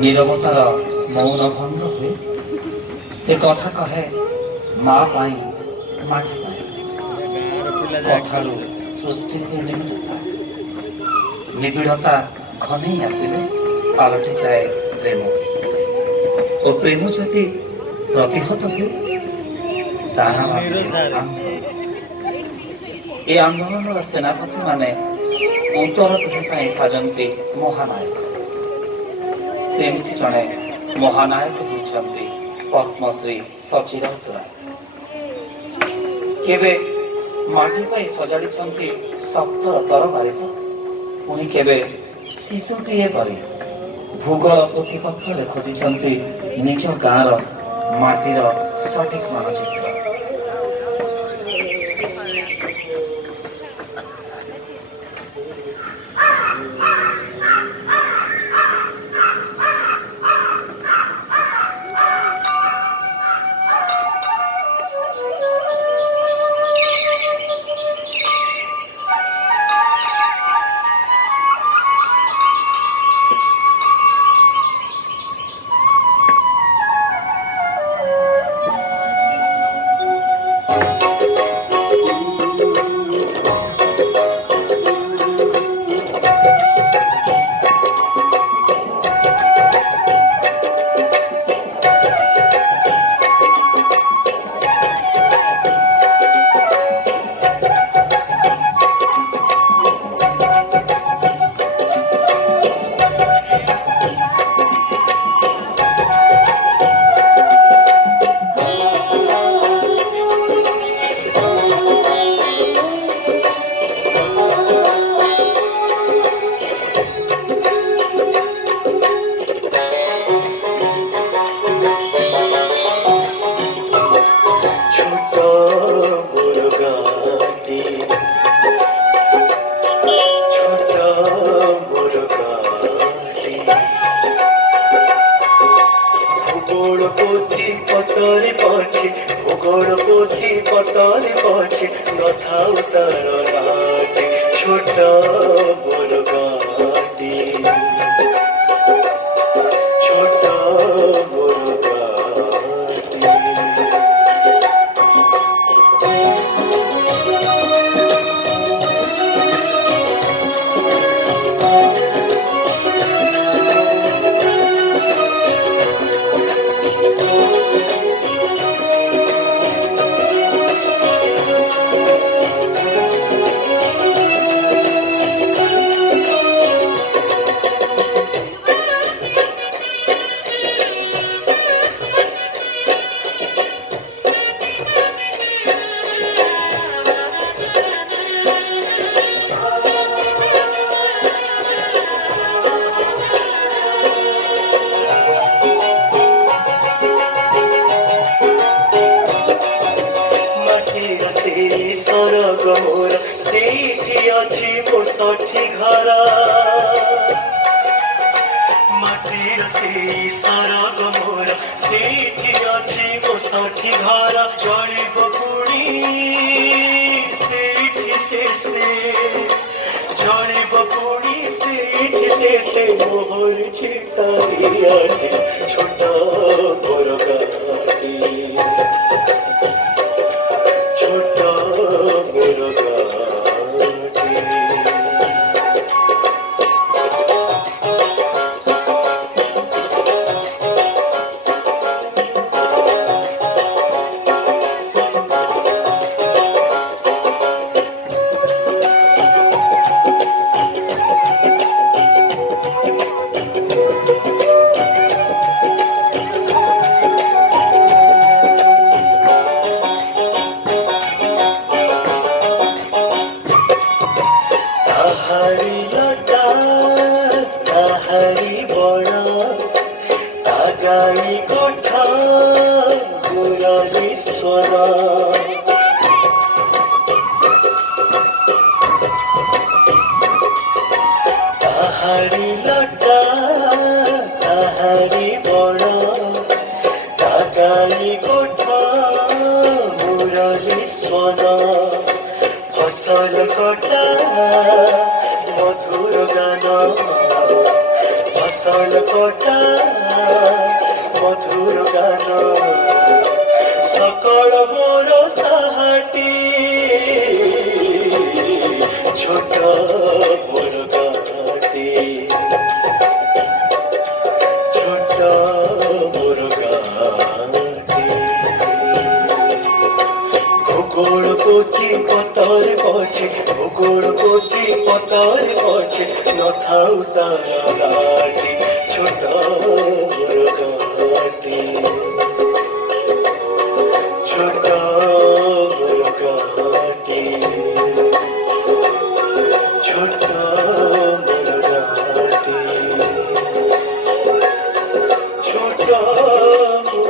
নীরবতার মৌন ভঙ্গ হয়ে সে কথা কহে মা পাই মাটি পাই কথাରୁ ସୃଷ୍ଟି ହୁଏ ନିବିଡ଼ତା ନିବିଡ଼ତା ଘନେଇ ଆସିଲେ ପାଲଟି ଯାଏ ପ୍ରେମ ଓ ପ୍ରେମ ଯଦି ପ୍ରତିହତ ହୁଏ ତାହା ଏ ଆନ୍ଦୋଳନର ସେନାପତିମାନେ ଉତ୍ତର ପିଢ଼ି ପାଇଁ ସାଜନ୍ତି ମହାନାୟକ। ସେମିତି ଜଣେ ମହାନାୟକ ହେଉଛନ୍ତି ପଦ୍ମଶ୍ରୀ ସଚିରତୁରା। କେବେ ମାଟି ପାଇଁ ସଜାଡ଼ିଛନ୍ତି ଶକ୍ତର ତରବାରିତ, ପୁଣି କେବେ ଶିଶୁଟିଏ କରି ଭୂଗୋଳ ପୋଥିପତ୍ରରେ ଖୋଜିଛନ୍ତି ନିଜ ଗାଁର ମାଟିର ସଠିକ ମାନଚିତ୍ର। ভূগোল পুথি পতরে পছে নথাও তার নাটি ছোট বড় গাটি ছোট বড় গাটি मोर सीठी अच्छी मो षठी घर माटीर से सरग मोर सीठी अच्छी मो षठी घर चलिब पुणी सीठी शेषे चलिब पुणी सीठी शेषे मोहर चितारियाटी छोट मोर गाटी छोट गाई कोठा मुरारी स्वरा ताहारी लटा ताहारी बड़ा गाई कोठा मुरारी स्वरा फसल कटा मधुर गाना फसल कटा मधुर गान सकल मोर साहाटी छोट मोर गाटी छोट मोर गाटी ভূগোল কোচি পতরে পছে ভূগোল কোচি পতরে পছে নথাউ তারা গাটি ছোট মোর গাটি ছোট মোর গাটি ছোট মোর গাটি ছোট মোর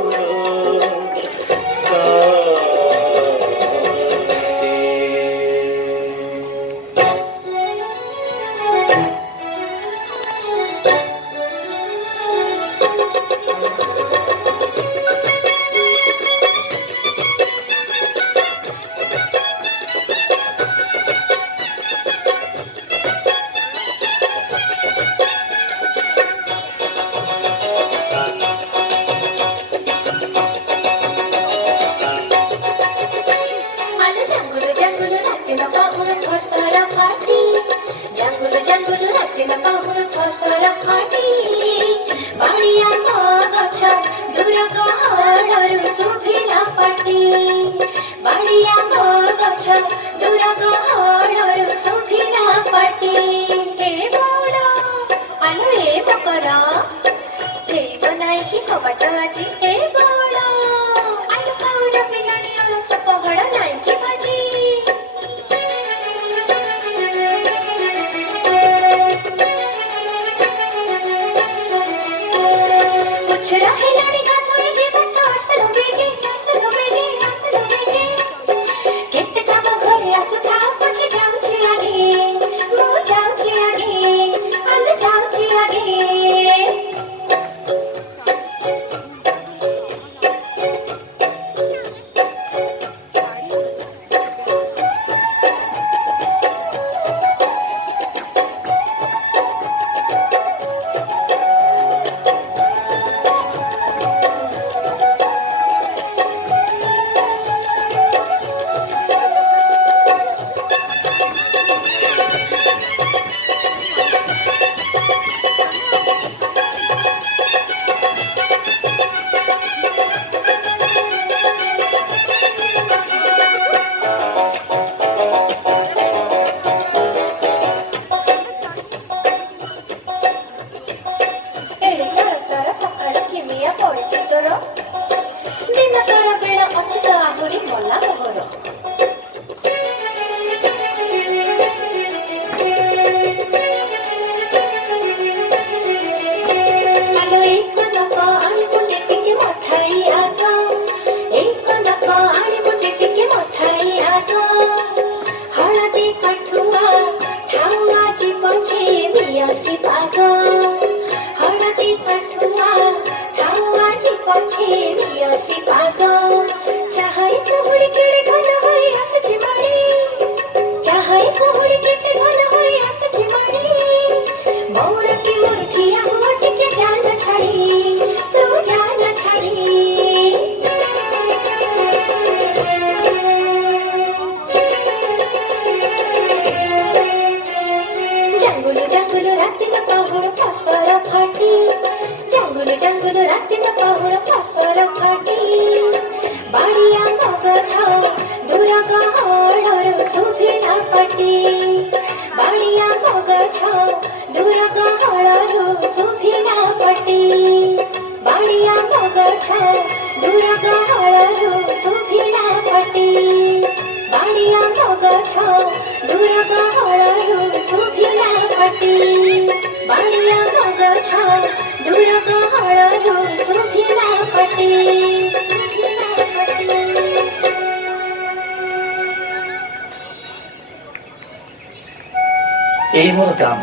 এই মোর গাଁ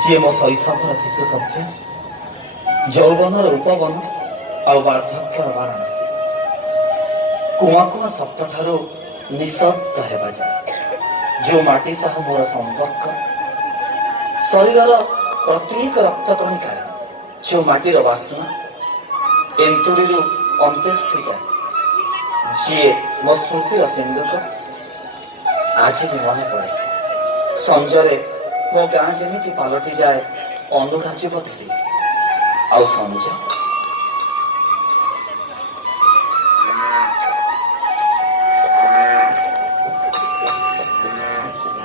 ଯିଏ ମୋ ଶୈଶବର ଶିଶୁ ସଜ୍ଜା ଯୌବନର ଉପବନ ଆଉ ବାର୍ଦ୍ଧକ୍ୟର ବାରାଣସୀ କୁଆଁ କୁଆଁ ଶବ୍ଦଠାରୁ ନିଶବ୍ଦ ହେବା ଯାଏ ଯେଉଁ ମାଟି ସହ ମୋର ସମ୍ପର୍କ ଶରୀରର ପ୍ରତ୍ୟେକ ରକ୍ତ କଣିକାରେ ଯେଉଁ ମାଟିର ବାସ୍ନା ଏନ୍ତୁଡ଼ିରୁ ଅନ୍ତେଷ୍ଟି ଯାଏ, ଯିଏ ମୋ ସ୍ମୃତିର ସିନ୍ଦୁକ ଆଜି ବି ମନେ ପଡ଼େ। ସଞ୍ଜରେ ମୋ ଗାଁ ଯେମିତି ପାଲଟି ଯାଏ ଅନୁରା ଯୁବତୀ। ଆଉ ସଞ୍ଜ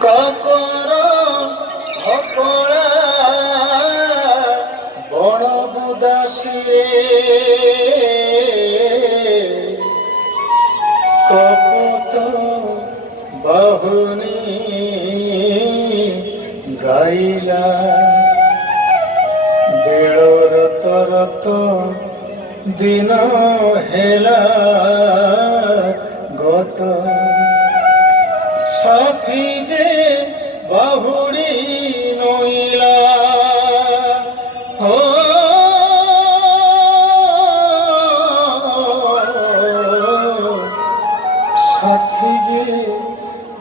কাকর হকড়া বড় বুদাসে কপত বাহুনি গাইলা বেড় রত রত দিন হেলা গত সাথী যে বাহুড়ি নইলা সাথী যে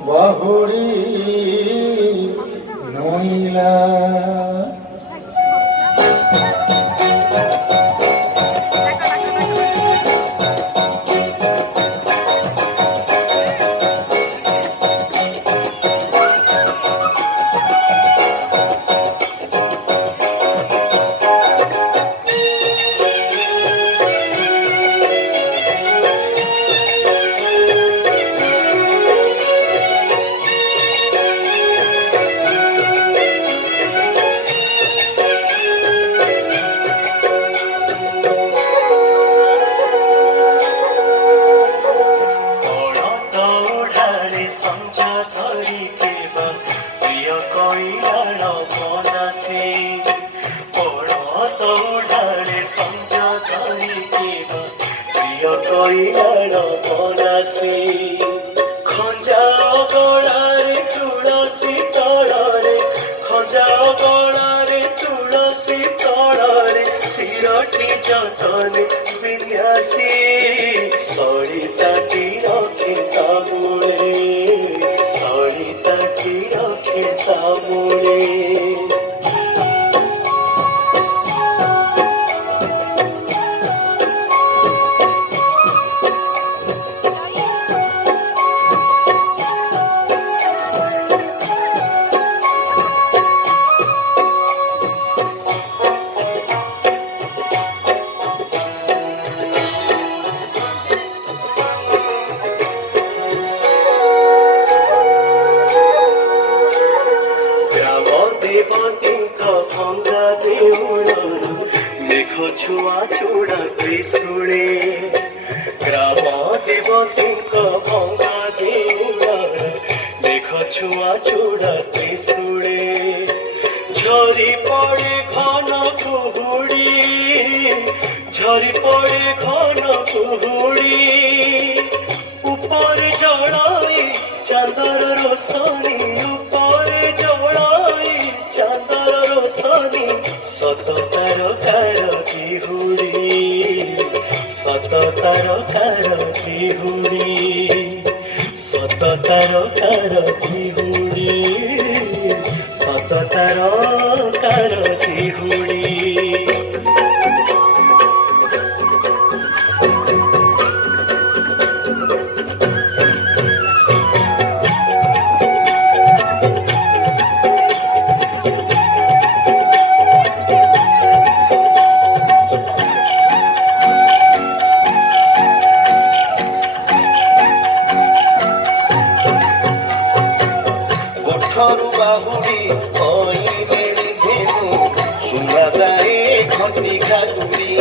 বাহুড়ি নইলা যতনে বিন্যাসী সরিতা তীর খেতামুড়ে সরিতা তীর খেতামুড়ে ଛୁଆ ଚୁଡ଼ା ତ୍ରିଶୂଳେ ଗ୍ରାମ ଦେବତୀଙ୍କ ଭଙ୍ଗା ଦେଉଳର ଦେଖ ଛୁଆ ଚୁଡ଼ା ତ୍ରିଶୂଳେ ଝରି ପଡ଼େ ଘନ କୁହୁଡ଼ି ଝରି ପଡ଼େ ଘନ କୁହୁଡ଼ି ଉପରେ ଜଳାଇ ଚାନ୍ଦର ରୋଶନୀ ଉପରେ ଜଳାଇ ଚାନ୍ଦର ରୋଶନୀ ସତତାର হুড়ি সততার কারতি হুড়ি সততার কারতি হুড়ি সততার কারতি হুড়ি বাহুড়ি ওই মেরে ধেনু শোনা যায় ঘটি ঘাটুরি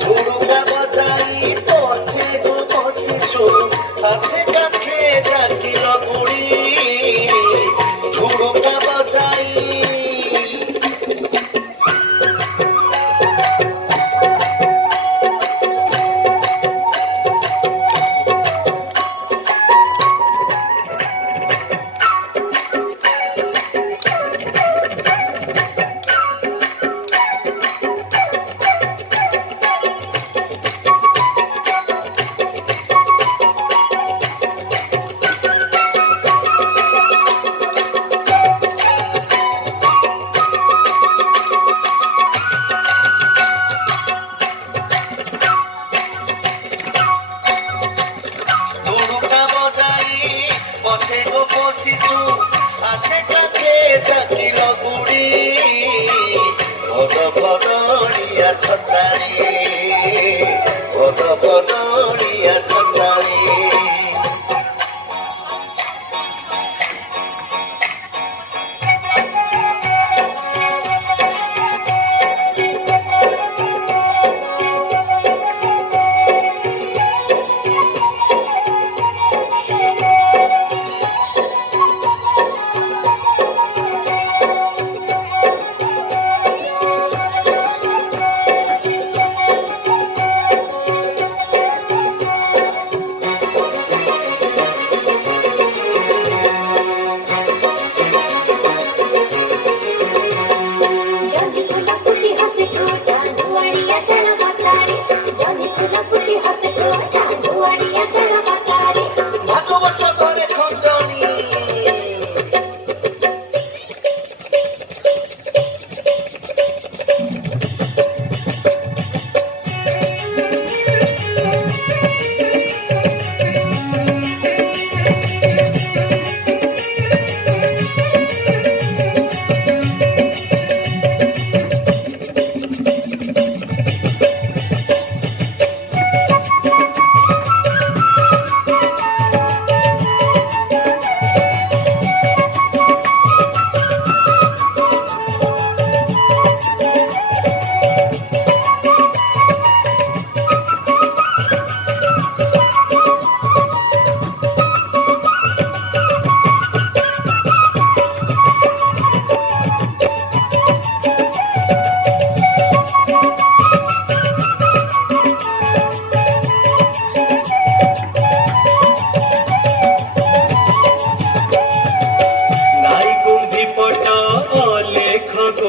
ঝুড়ুকা বাজাই পছে গো পছে শোন কাছে কাছে ডাকিল বুড়ি ঝুড়ুকা বাজাই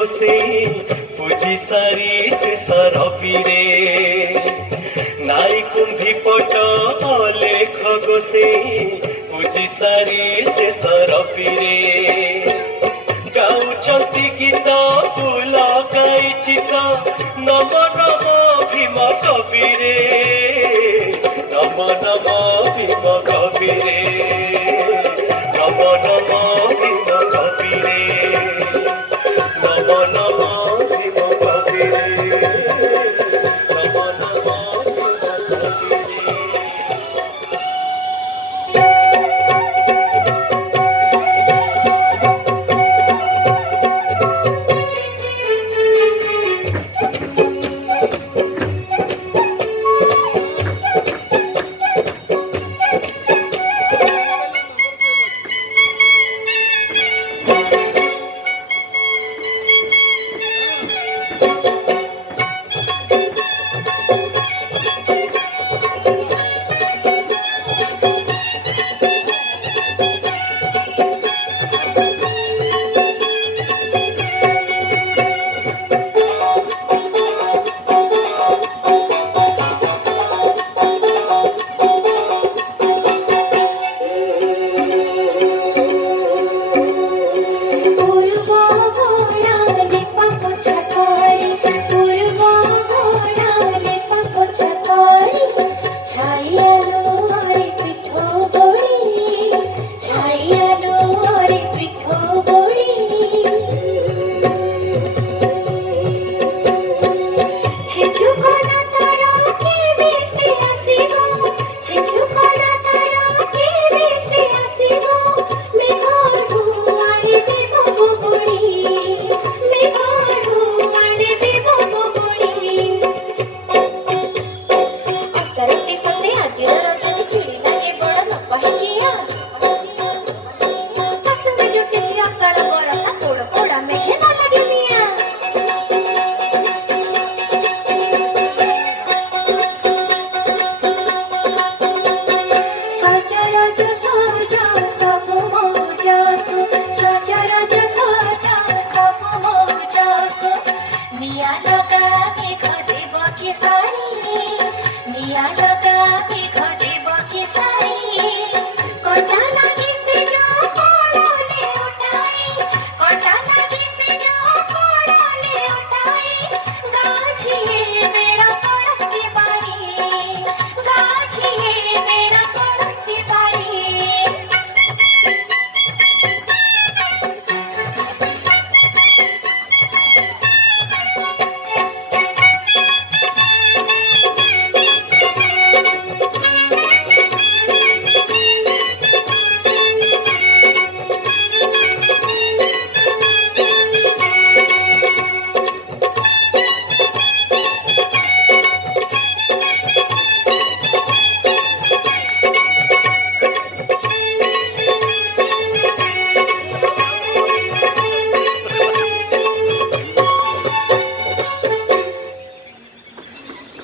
গোসেই বুঝি সারি শেষ রবিরে নারী কুম্ভি পট অলেখ গোসেই বুঝি সারি শেষ রবিরে গাউଛନ୍ତି গীত ফুল গাইছি তো নম নম ভীম কবিরে নম নম ভীম কবিরে নম নম ভীম কবিরে নম নম ভীম কবিরে নম নম ভীম কবিরে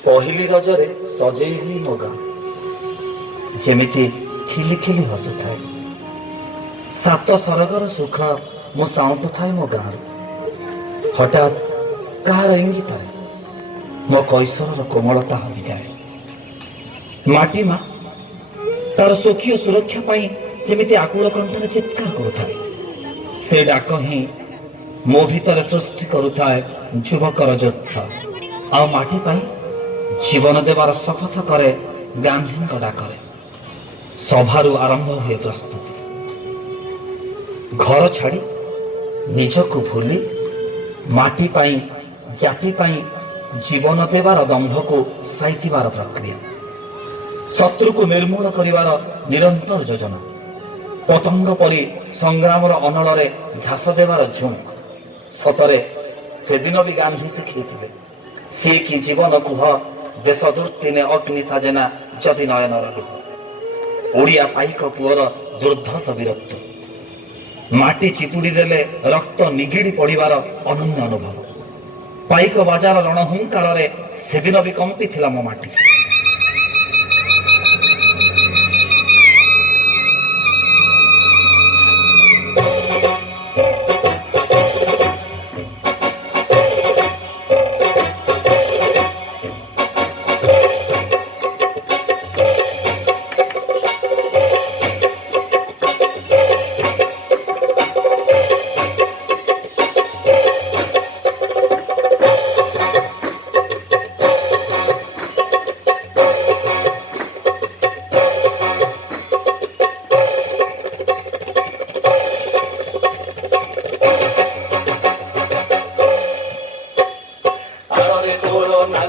ପହିଲି ରଜରେ ସଜେଇ ହୋଇ ମୋ ଗାଁ ଯେମିତି ଖିଲି ଖିଲି ହସୁଥାଏ। ସାତ ସରଗର ସୁଖ ମୁଁ ସାଉଁଟୁଥାଏ ମୋ ଗାଁରୁ। ହଠାତ୍ କାହାର ଇଙ୍ଗିତ ଥାଏ, ମୋ କୈଶୋରର କୋମଳତା ହଜିଯାଏ। ମାଟି ମା ତାର ସ୍ୱକୀୟ ସୁରକ୍ଷା ପାଇଁ ଯେମିତି ଆକୁଳ କଣ୍ଠରେ ଚିତ୍କାର କରୁଥାଏ। ସେ ଡାକ ହିଁ ମୋ ଭିତରେ ସୃଷ୍ଟି କରୁଥାଏ ଯୁବକର ଯୁଦ୍ଧ। ଆଉ ମାଟି ପାଇଁ ଜୀବନ ଦେବାର ଶପଥ କରେ ଗାନ୍ଧୀଙ୍କ ଡାକରେ। ସଭାରୁ ଆରମ୍ଭ ହୁଏ ପ୍ରସ୍ତୁତି। ଘର ଛାଡ଼ି ନିଜକୁ ଭୁଲି ମାଟି ପାଇଁ ଜାତି ପାଇଁ ଜୀବନ ଦେବାର ଦମ୍ଭକୁ ସାଇତିବାର ପ୍ରକ୍ରିୟା। ଶତ୍ରୁକୁ ନିର୍ମୂଳ କରିବାର ନିରନ୍ତର ଯୋଜନା। ପତଙ୍ଗ ପରି ସଂଗ୍ରାମର ଅନଳରେ ଝାସ ଦେବାର ଝୁଙ୍କ। ସତରେ ସେଦିନ ବି ଗାନ୍ଧୀ ଶିଖେଇଥିଲେ, ସିଏ କି ଜୀବନ କୁହ ଦେଶ ଦୁର୍ତ୍ତିନେ ଅଗ୍ନି ସାଜେନା ଯଦି ନୟନର ଲୁହ। ଓଡ଼ିଆ ପାଇକ ପୁଅର ଦୁର୍ଦ୍ଧସ ବୀରତ୍ୱ। ମାଟି ଚିପୁଡ଼ି ଦେଲେ ରକ୍ତ ନିଗିଡ଼ି ପଡ଼ିବାର ଅନନ୍ୟ ଅନୁଭବ। ପାଇକ ବାଜାର ରଣହୁଙ୍କାରରେ ସେଦିନ ବି କମ୍ପିଥିଲା ମୋ ମାଟି।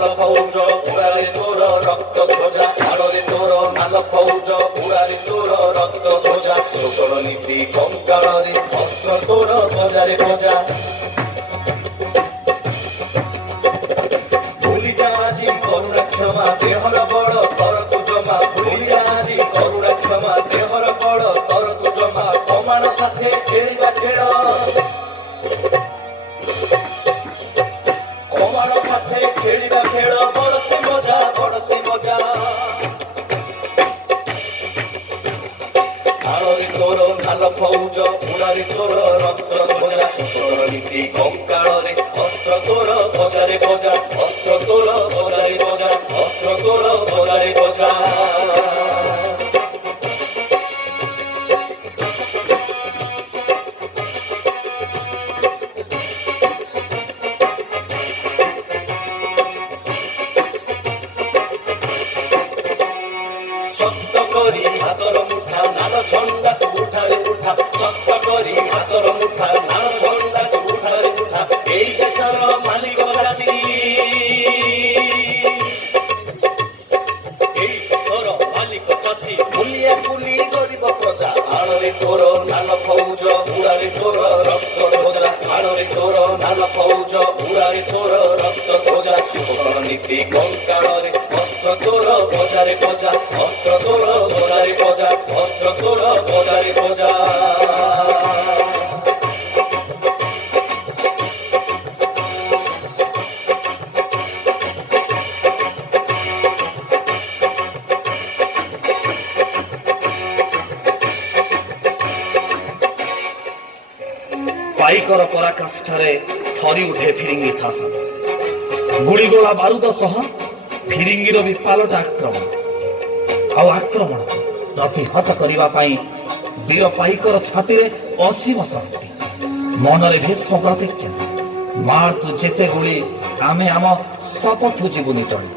ନାଲ ଫୌଜ ଉଡ଼ାରେ ତୋର ରକ୍ତ ଧ୍ୱଜା ହାଡ଼ରେ ତୋର ନାଲ ଫୌଜ ଉଡ଼ାରେ ତୋର ରକ୍ତ ଧ୍ୱଜା ଶୋଷଣ ନୀତି କଙ୍କାଳରେ ଅସ୍ତ୍ର ତୋର ବଜାରେ ବଜା ଭୁଲିଯା ଆଜି କରୁଣା କ୍ଷମା ଦେହର ବଳ କରତୁ ଜମା ଭୁଲିଯା ଆଜି କରୁଣା କ୍ଷମା ଦେହର ବଳ କରତୁ ଜମା କମାଣ ସାଥେ ଖେଳିବା ଖେଳ କମାଣ ସାଥେ ଖେଳିବା ଖେଳ ବଡ଼ସେ ମଜା ହାଡ଼ରେ ତୋର ନାଲ ଫୌଜ ଉଡ଼ାରେ ତୋର ରକ୍ତ ଧ୍ୱଜା ଶୋଷଣ ନୀତି କଙ୍କାଳରେ ଅସ୍ତ୍ର ତୋର ବଜାରେ ବଜା ଅସ୍ତ୍ର ତୋର ବଜାରେ ବଜା ଅସ୍ତ୍ର ତୋର ବଜାରେ ବଜା ଶକ୍ତ କରି ହାତର ମୁଠା ନାଲ ଝଣ୍ଡାକୁ ଉଠାରେ ଉଠା ଶକ୍ତ କରି ହାତର ମୁଠା ନାଲ ଝଣ୍ଡାକୁ ଉଠାରେ ଉଠା ଏଇ ଦେଶର ମାଲିକ ଚାଷୀ ଏଇ ଦେଶର ମାଲିକ ଚାଷୀ ବୁଲିଆ ବୁଲି ଗରିବ ପ୍ରଜା ହାଡ଼ରେ ତୋର ନାଲ ଫୌଜ ଉଡ଼ାରେ ତୋର ରକ୍ତ ଧ୍ୱଜା ହାଡ଼ରେ ତୋର ନାଲ ଫୌଜ ଉଡ଼ାରେ ତୋର ରକ୍ତ ଧ୍ୱଜା ଶୋଷଣ ନୀତି କଙ୍କାଳରେ ଅସ୍ତ୍ର ତୋର ବଜାରେ ବଜା ଅସ୍ତ୍ର ତୋର ବଜାରେ ବଜା ଅସ୍ତ୍ର ତୋର ବଜାରେ ବଜା ପାଇକର ପରାକାଷ୍ଠାରେ ଥରି ଉଠେ ଫିରିଙ୍ଗି ଶାସନ ଗୁଳିଗୋଳା ବାରୁଦ ସହ ଫିରିଙ୍ଗିର ବି ପାଲଟ ଆକ୍ରମଣ ଆଉ ଆକ୍ରମଣ ପ୍ରତିହତ କରିବା ପାଇଁ ବୀର ପାଇକର ଛାତିରେ ଅସୀମ ଶକ୍ତି ମନରେ ଭୀଷ୍ମ ପ୍ରତିଜ୍ଞା ମାର ତୁ ଯେତେ ଗୁଳି ଆମେ ଆମ ଶପଥ ଯିବୁନି ଟଳି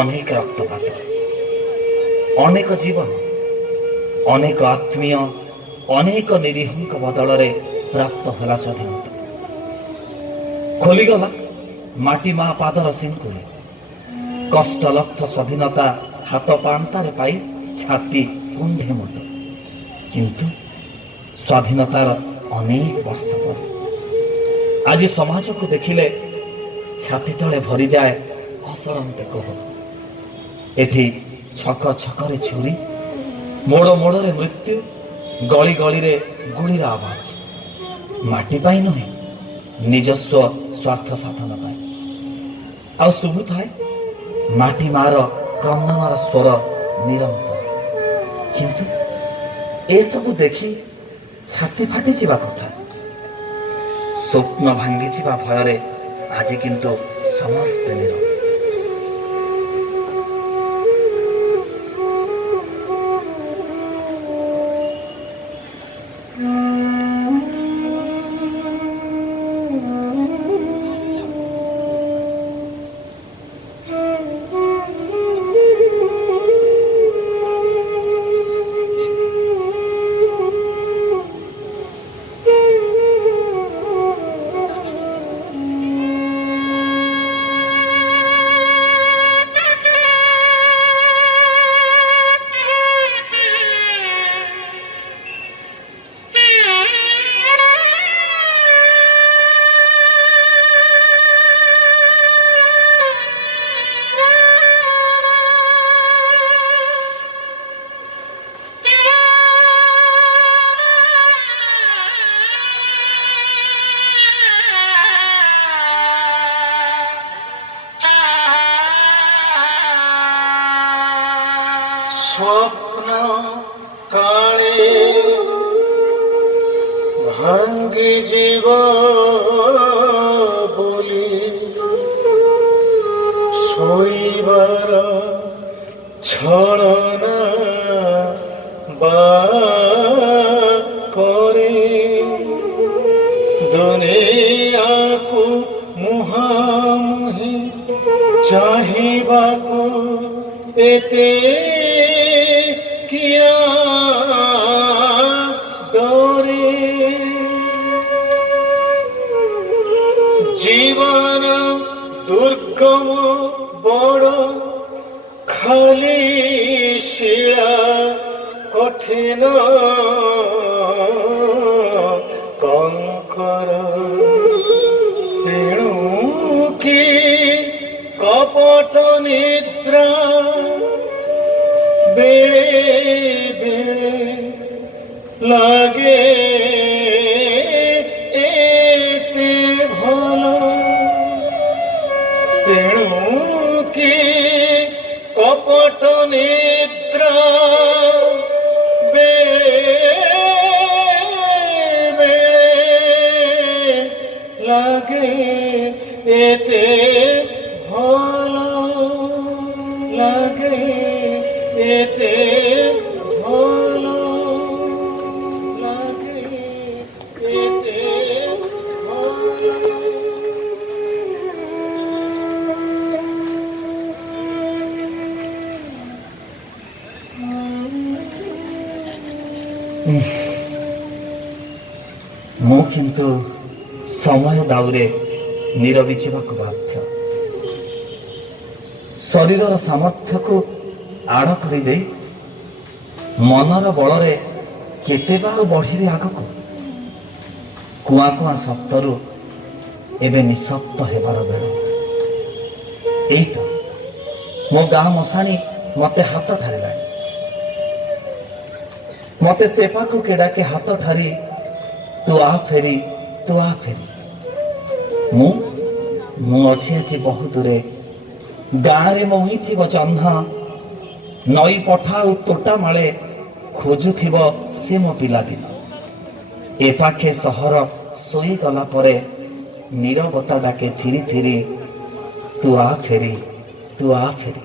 অনেক রক্তপাত, অনেক জীবন, অনেক আত্মীয়, অনেক নিরীহଙ୍କ ବଦଳରେ ପ୍ରାପ୍ତ ହେଲା ସ୍ୱାଧୀନତା। ଖୋଲିଗଲା ମାଟି ମା ପାଦର ସିଙ୍କୁଳି, କଷ୍ଟ ଲକ୍ଷ ସ୍ୱାଧୀନତା ହାତ ପାନ୍ତାରେ ପାଇ ଛାତି କୁଣ୍ଢେ ମୁଣ୍ଡ। କିନ୍ତୁ ସ୍ୱାଧୀନତାର ଅନେକ ବର୍ଷ ପରେ ଆଜି ସମାଜକୁ ଦେଖିଲେ ଛାତି ତଳେ ଭରିଯାଏ ଅସରନ୍ତି କୋହ। ଏଠି ଛକ ଛକରେ ଛୁରୀ, ମୋଡ଼ ମୋଡ଼ରେ ମୃତ୍ୟୁ, ଗଳି ଗଳିରେ ଗୁଳିର ଆବାଜ। ମାଟି ପାଇଁ ନୁହେଁ, ନିଜସ୍ୱ ସ୍ୱାର୍ଥ ସାଧନ ପାଇଁ। ଆଉ ଶୁଭୁଥାଏ ମାଟି ମାର କ୍ରନ୍ଦନର ସ୍ୱର ନିରନ୍ତର। କିନ୍ତୁ ଏସବୁ ଦେଖି ଛାତି ଫାଟିଯିବା କଥା। ସ୍ୱପ୍ନ ଭାଙ୍ଗିଯିବା ଭୟରେ ଆଜି କିନ୍ତୁ ସମସ୍ତେ ନିରବ। স্বপ্ন কালে ভাঙ্গি জীব বলি শৈবার ছলনা বা করে দুনিয়াକୁ ମୁହାଁମୁହିଁ ଚାହିଁବାକୁ ଏତେ କିଆ ଡରେ। ଜୀବନ ଦୁର୍ଗମ ବଡ଼ ଖାଲି ଶିଳା କଠିନ କଙ୍କର। ତେଣୁ କି କପଟ ନିଦ୍ରା বেড়ে বেড়ে লাগে এতে ভালো। তেণু কি কপট নিদ্রা বেড়ে বেড়ে লাগে এতে ভালো লাগে এতে ভালো লাগে এতে ভালো। ମୁଁ କିନ୍ତୁ ସମୟ ଦାଉରେ ନିରବିଯିବାକୁ ବାଧ୍ୟ। ଶରୀରର ସାମର୍ଥ୍ୟକୁ ଆଡ଼ କରିଦେଇ ମନର ବଳରେ କେତେ ବା ବଢ଼ିବେ ଆଗକୁ। କୁଆଁ କୁଆଁ ଶବ୍ଦରୁ ଏବେ ନିଃଶବ୍ଦ ହେବାର ବେଳ। ଏଇ ତ ମୋ ଗାଁ ମଶାଣି ମତେ ହାତ ଠାରିଲାଣି। ମତେ ସେ ପାଖକୁ ଡାକେ ହାତ ଠାରି, ତୁ ଆ ଫେରି, ତୁ ଆ ଫେରି। ମୁଁ ଅଛି ଆଜି ବହୁ ଦୂରେ। ଗାଁରେ ମୋହିଥିବ ଜହ୍ନ, ନଈ ପଠା ଆଉ ତୋଟା ମାଳେ ଖୋଜୁଥିବ ସେ ମୋ ପିଲାଦିନ। ଏ ପାଖେ ସହର ଶୋଇଗଲା ପରେ ନୀରବତା ଡାକେ ଥିରି ଥିରି, ତୁ ଆ ଫେରି, ତୁ ଆ ଫେରି।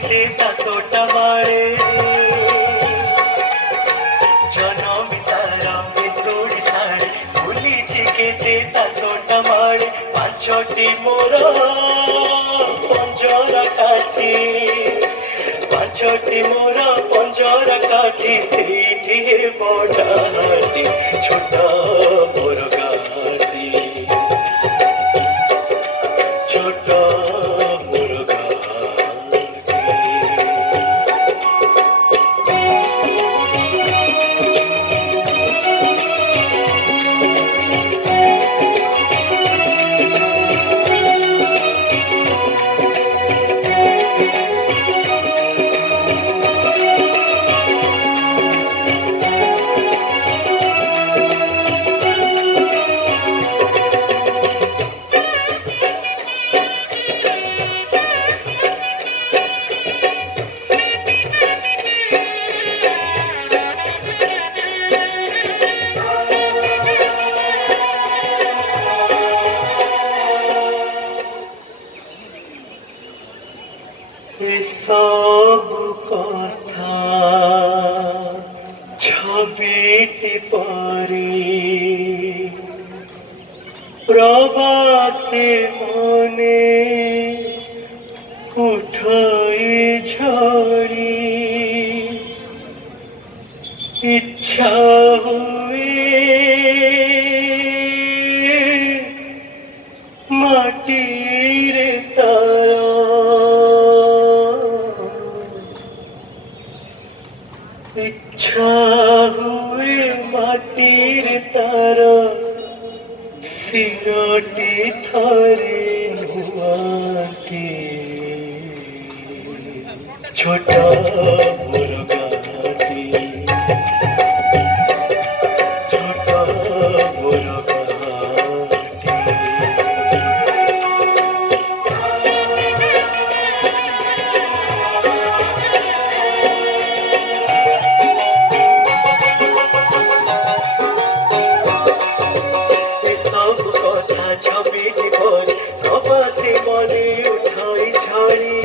কেটে তাতোটা মারে জনমিতার তোড়ি সাড়ে ভুলিছি কেটে তাতোটা মারে ପାଞ୍ଚଟି ମୋର ପଞ୍ଜରା କାଠି ପାଞ୍ଚଟି ମୋର ପଞ୍ଜରା କାଠି ସେଇଠି ବଡ଼ାଟି ଛୋଟ ମୋର ଗାଟି ଛୋଟ ମୋର ଗାଟି সব কথা ছবিটি পরে প্রবাসে মনে উঠই ঝড়ি ইচ্ছা হুয়ে মাটির তারা ইচ্ছা হুয়ে মাটির তার শিরটি থরে নুয়াকে ছোট মোর গাটি ছোট মোর গাটি সব কথা ছবিটি পরে প্রবাসে মনে উঠাই ঝড়ি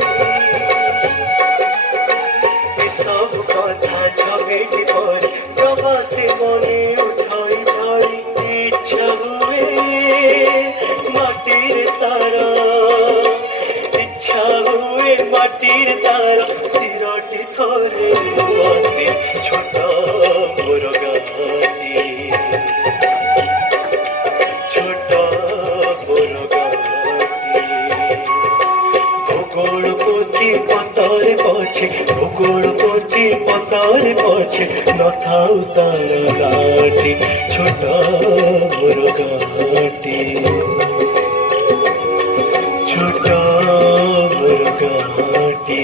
সব কথা ছবিটি পরে প্রবাসে মনে উঠাই ঝড়ি ইচ্ছা হুয়ে মাটির তারা ইচ্ছা হুয়ে মাটির তারা শিরটি থরে নুয়াতে ছোট মোর গাটি ছোট মোর গাটি ভূগোল পোথি পতরে পছে ভূগোল পোথি পতরে পছে নথাও তার গাটি ছোট মোর গাটি ছোট মোর গাটি